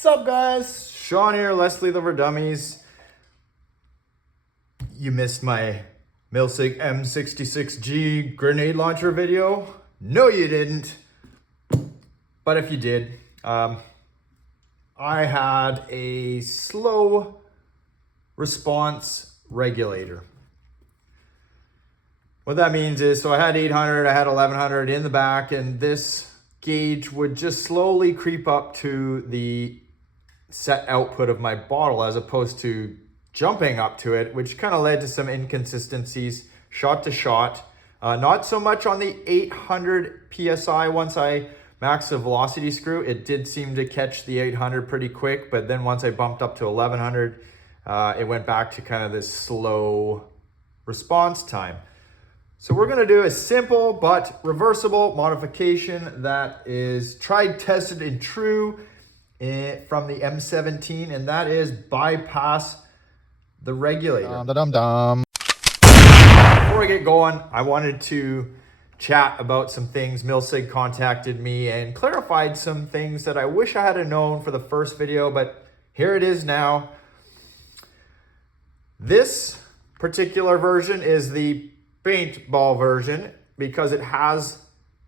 Sup guys, Sean here, Leslie the Dummies. You missed my Milsig M66G grenade launcher video? No you didn't, but if you did, I had a slow response regulator. What that means is, so I had 800, I had 1100 in the back, and this gauge would just slowly creep up to the set output of my bottle as opposed to jumping up to it, which kind of led to some inconsistencies shot to shot. Not so much on the 800 PSI. Once I maxed the velocity screw, it did seem to catch the 800 pretty quick, but then once I bumped up to 1100, it went back to kind of this slow response time. So we're gonna do a simple but reversible modification that is tried, tested, and true from the M17, and that is bypass the regulator. Before I get going, I wanted to chat about some things. Milsig contacted me and clarified some things that I wish I had known for the first video, but here it is now. This particular version is the paintball version because it has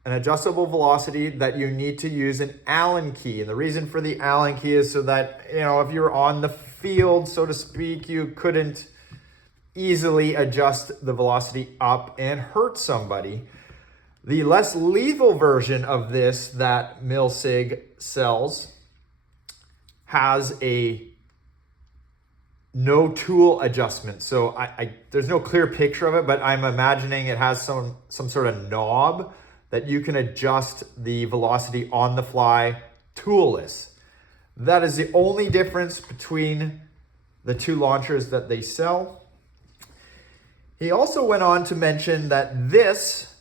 an adjustable velocity that you need to use an Allen key. And the reason for the Allen key is so that, you know, if you're on the field, so to speak, you couldn't easily adjust the velocity up and hurt somebody. The less lethal version of this that Milsig sells has a no tool adjustment. So there's no clear picture of it, but I'm imagining it has some sort of knob that you can adjust the velocity on the fly toolless. That is the only difference between the two launchers that they sell. He also went on to mention that this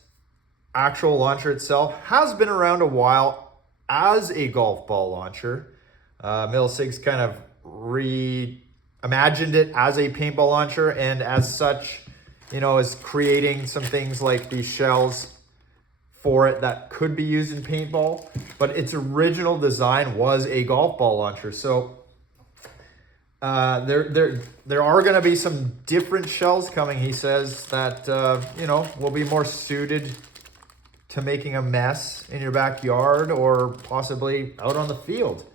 actual launcher itself has been around a while as a golf ball launcher. Milsig's kind of reimagined it as a paintball launcher, and as such, you know, is creating some things like these shells for it that could be used in paintball, but its original design was a golf ball launcher. So there are going to be some different shells coming, he says, that you know, will be more suited to making a mess in your backyard or possibly out on the field.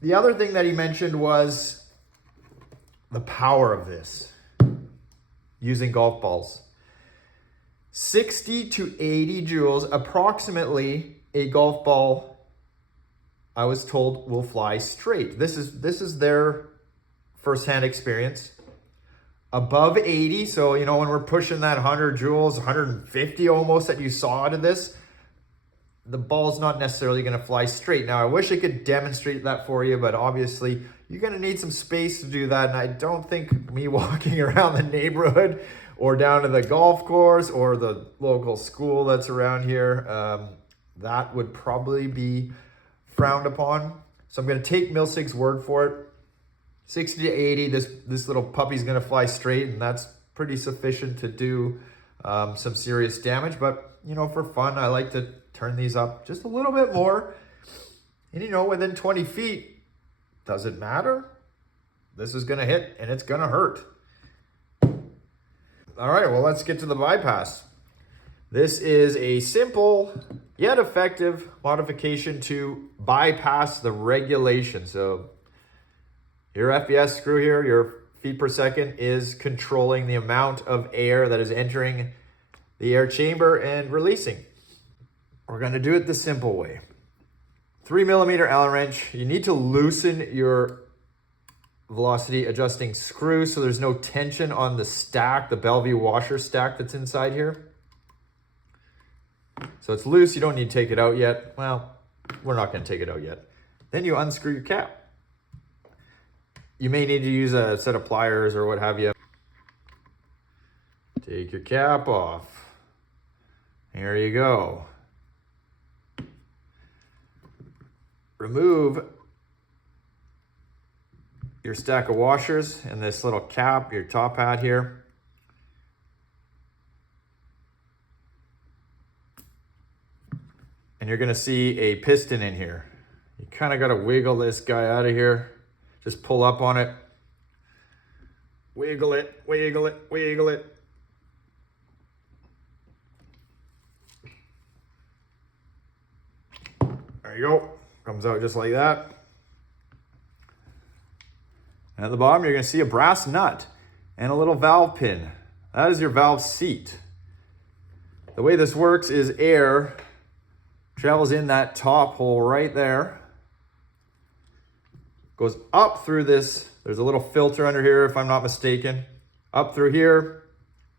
The other thing that he mentioned was the power of this using golf balls. 60 to 80 joules, approximately, a golf ball, I was told, will fly straight. This is their firsthand experience. Above 80, so you know, when we're pushing that 100 joules, 150 almost that you saw out of this, the ball's not necessarily going to fly straight. Now, I wish I could demonstrate that for you, but obviously you're going to need some space to do that, and I don't think me walking around the neighborhood or down to the golf course or the local school that's around here, that would probably be frowned upon. So I'm going to take Milsig's word for it. 60 to 80, this little puppy's going to fly straight, and that's pretty sufficient to do some serious damage. But, you know, for fun, I like to turn these up just a little bit more. And, you know, within 20 feet, does it matter? This is going to hit, and it's going to hurt. All right, well, let's get to the bypass. This is a simple yet effective modification to bypass the regulation. So your FPS screw here, your feet per second, is controlling the amount of air that is entering the air chamber and releasing. We're going to do it the simple way. 3mm Allen wrench. You need to loosen your velocity adjusting screw so there's no tension on the stack, the Bellevue washer stack that's inside here. So it's loose, you don't need to take it out yet. Well, we're not going to take it out yet. Then you unscrew your cap. You may need to use a set of pliers or what have you. Take your cap off. Here you go. Remove your stack of washers and this little cap, your top hat here. And you're going to see a piston in here. You kind of got to wiggle this guy out of here. Just pull up on it. Wiggle it, wiggle it, wiggle it. There you go. Comes out just like that. And at the bottom, you're going to see a brass nut and a little valve pin. That is your valve seat. The way this works is air travels in that top hole right there, goes up through this. There's a little filter under here, if I'm not mistaken. Up through here,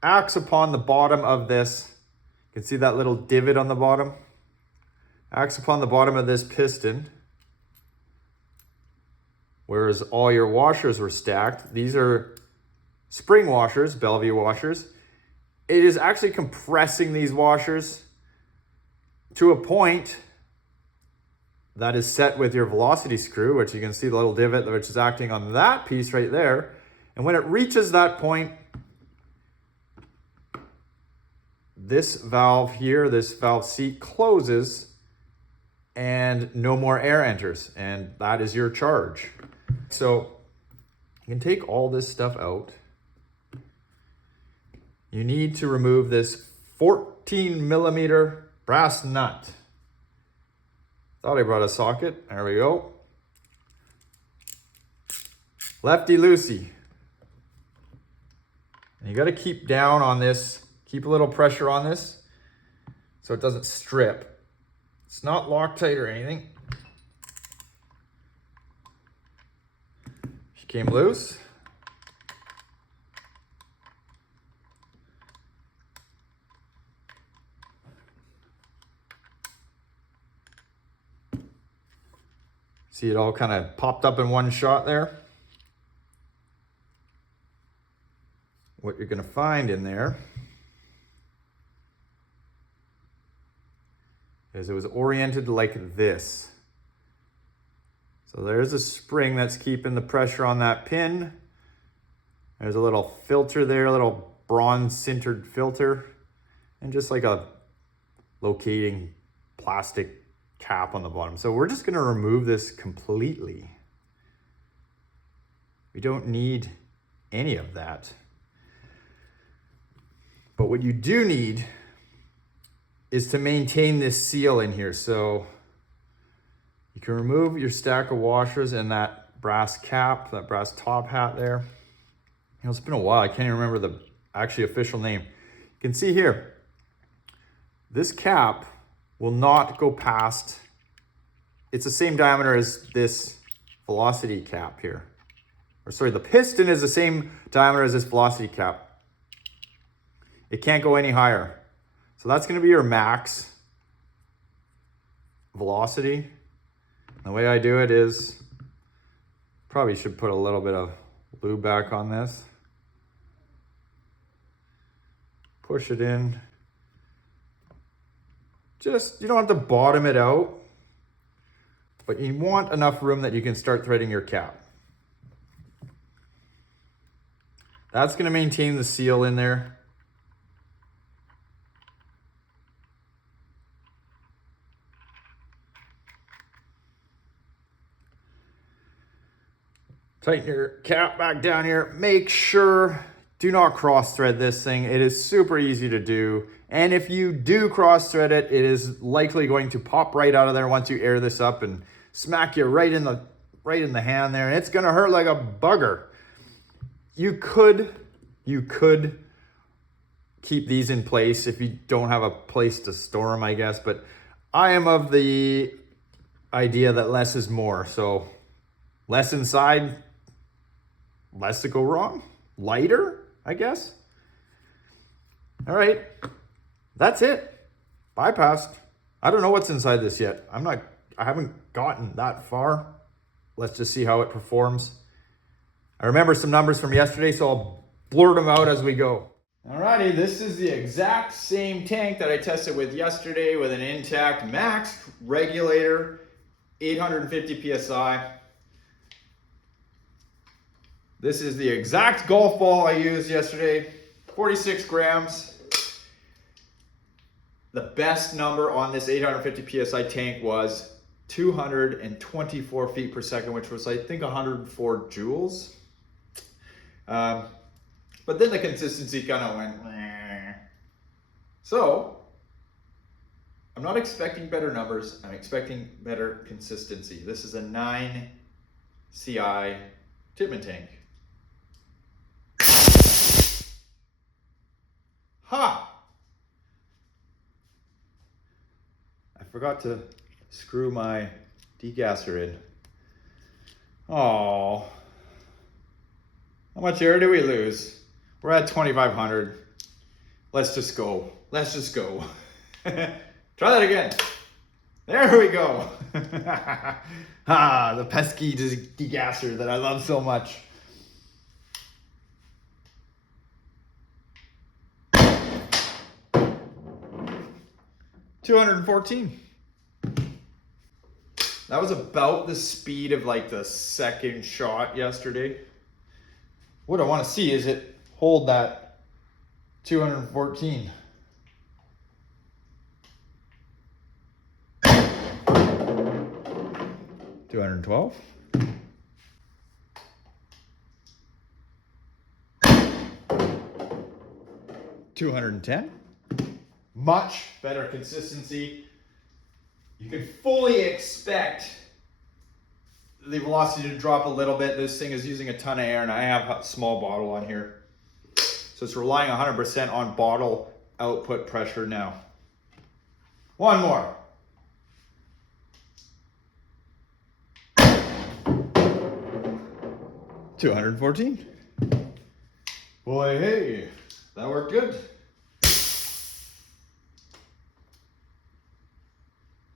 acts upon the bottom of this. You can see that little divot on the bottom. Acts upon the bottom of this piston. Whereas all your washers were stacked. These are spring washers, Bellevue washers. It is actually compressing these washers to a point that is set with your velocity screw, which you can see the little divot which is acting on that piece right there. And when it reaches that point, this valve here, this valve seat closes and no more air enters, and that is your charge. So you can take all this stuff out. You need to remove this 14 millimeter brass nut. Thought I brought a socket. There we go. Lefty loosey. And you got to keep down on this, keep a little pressure on this so it doesn't strip. It's not Loctite or anything. She came loose. See, it all kind of popped up in one shot there. What you're going to find in there is it was oriented like this. So there's a spring that's keeping the pressure on that pin. There's a little filter there, a little bronze sintered filter, and just like a locating plastic cap on the bottom. So we're just going to remove this completely. We don't need any of that. But what you do need is to maintain this seal in here. So you can remove your stack of washers and that brass cap, that brass top hat there. You know, it's been a while. I can't even remember the actually official name. You can see here, this cap will not go past, it's the same diameter as this velocity cap here. Or sorry, the piston is the same diameter as this velocity cap. It can't go any higher. So that's gonna be your max velocity. The way I do it is, probably should put a little bit of lube back on this. Push it in. Just, you don't have to bottom it out, but you want enough room that you can start threading your cap. That's going to maintain the seal in there. Tighten your cap back down here. Make sure, do not cross thread this thing. It is super easy to do. And if you do cross thread it, it is likely going to pop right out of there once you air this up and smack you right in the hand there. And it's gonna hurt like a bugger. You could keep these in place if you don't have a place to store them, I guess. But I am of the idea that less is more. So less inside, less to go wrong. Lighter, I guess. All right. That's it. Bypassed. I don't know what's inside this yet. I haven't gotten that far. Let's just see how it performs. I remember some numbers from yesterday, so I'll blurt them out as we go. Alrighty, this is the exact same tank that I tested with yesterday with an intact max regulator, 850 PSI. This is the exact golf ball I used yesterday, 46 grams. The best number on this 850 PSI tank was 224 feet per second, which was I think 104 joules. But then the consistency kind of went, meh. So I'm not expecting better numbers. I'm expecting better consistency. This is a 9 CI Tippmann tank. Ha! I forgot to screw my degasser in. Oh, how much air do we lose? We're at 2,500. Let's just go. Let's just go. Try that again. There we go. The pesky degasser that I love so much. $214. That was about the speed of like the second shot yesterday. What I want to see is it hold that 214. $212. $210. Much better consistency. You can fully expect the velocity to drop a little bit. This thing is using a ton of air and I have a small bottle on here. So it's relying 100% on bottle output pressure now. One more. $214. Boy, hey, that worked good.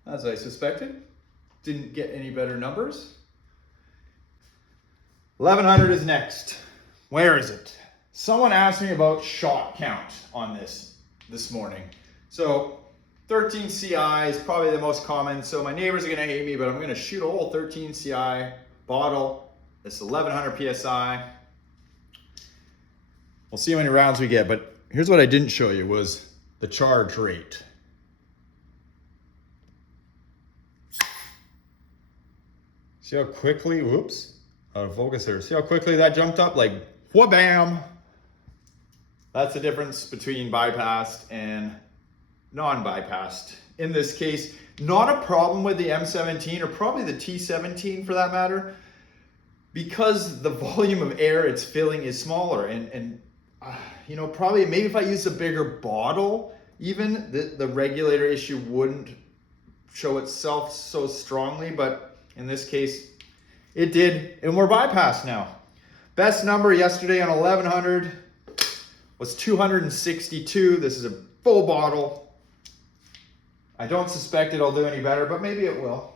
As I suspected, didn't get any better numbers. 1100 is next. Where is it? Someone asked me about shot count on this morning. So 13 CI is probably the most common. So my neighbors are gonna hate me, but I'm gonna shoot a whole 13 CI bottle. It's 1100 PSI. We'll see how many rounds we get, but here's what I didn't show you was the charge rate. See how quickly, whoops, out of focus there. See how quickly that jumped up? Like, wha-bam! That's the difference between bypassed and non-bypassed. In this case, not a problem with the M17 or probably the T17 for that matter, because the volume of air it's filling is smaller. And you know, probably maybe if I used a bigger bottle, even the regulator issue wouldn't show itself so strongly, but in this case, it did, and we're bypassed now. Best number yesterday on 1100 was 262. This is a full bottle. I don't suspect it'll do any better, but maybe it will.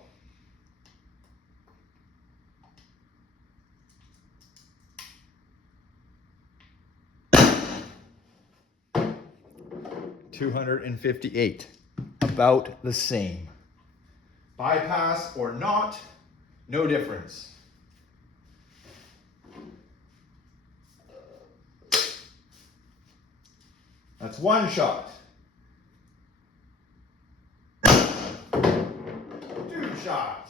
$258, about the same. Bypass or not, no difference. That's one shot. Two shot.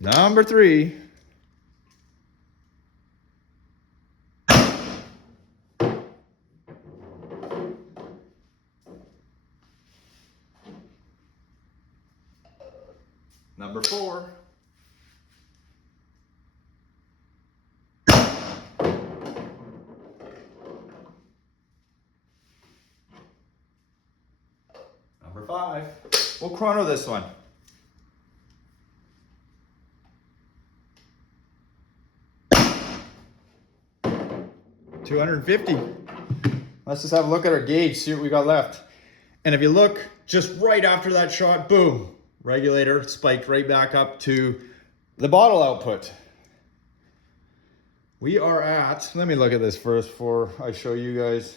Number 3. Number 4. Number 5. We'll chrono this one. $250. Let's just have a look at our gauge, see what we got left. And if you look, just right after that shot, boom, regulator spiked right back up to the bottle output. We are at, let me look at this first before I show you guys.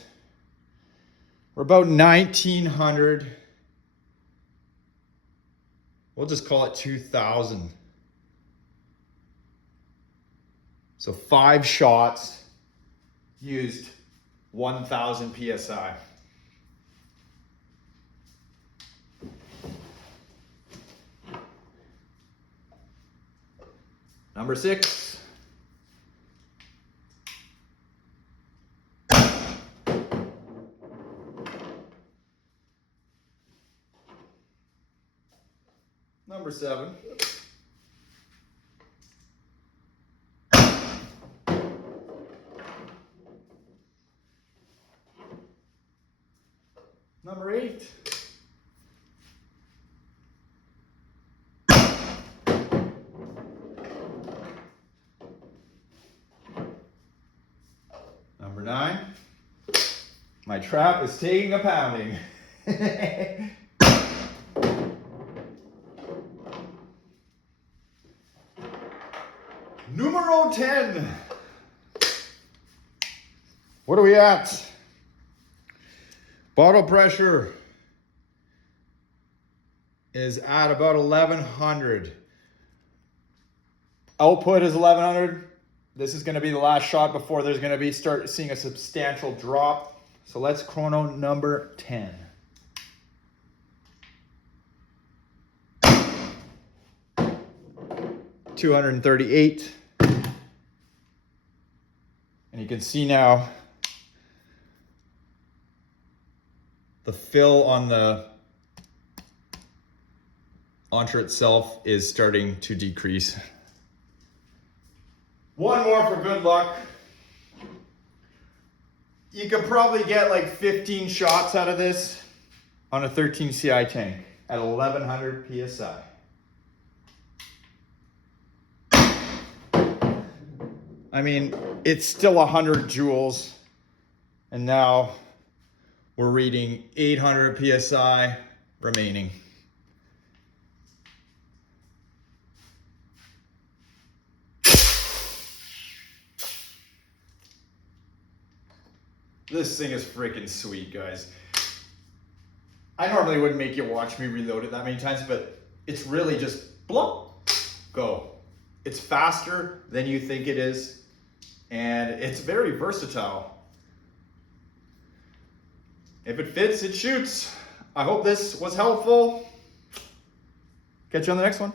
We're about 1900. We'll just call it 2000. So 5 shots used 1,000 PSI. Number 6. Number 7. Number 8. Number 9. My trap is taking a pounding. Numero 10. What are we at? Bottle pressure is at about 1100. Output is 1100. This is going to be the last shot before there's going to be start seeing a substantial drop. So let's chrono number 10. $238. And you can see now the fill on the launcher itself is starting to decrease. One more for good luck. You could probably get like 15 shots out of this on a 13 CI tank at 1100 PSI. I mean, it's still 100 joules, and now we're reading 800 PSI remaining. This thing is freaking sweet, guys. I normally wouldn't make you watch me reload it that many times, but it's really just blop, go. It's faster than you think it is, and it's very versatile. If it fits, it shoots. I hope this was helpful. Catch you on the next one.